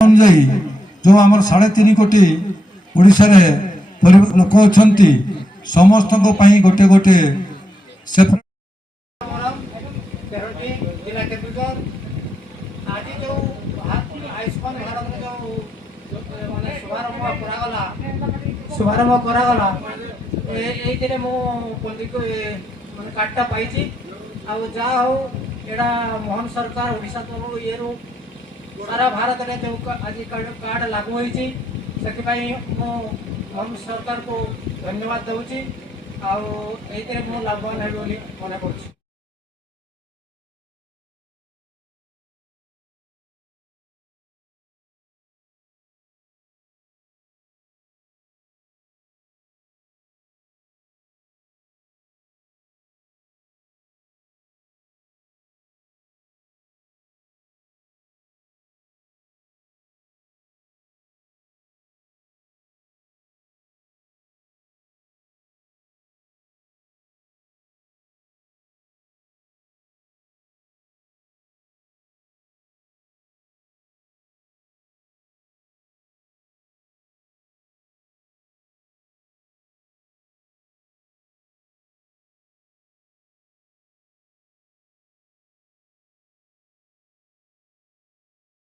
अनुजाई जो आम 3.5 कोटी ओडिशा रे लोक अच्छा समस्त गोटे गोटे आज जो आयुष्मान भारत जो शुभारंभ करागला ये कार्डटा पाई जहाँ हो एटा मोहन सरकार ओडिशा तरफ ये सारा भारत में जो आज कार्ड लागू होती मोहन सरकार को धन्यवाद दूसरी आउ लाभवान है मन कर।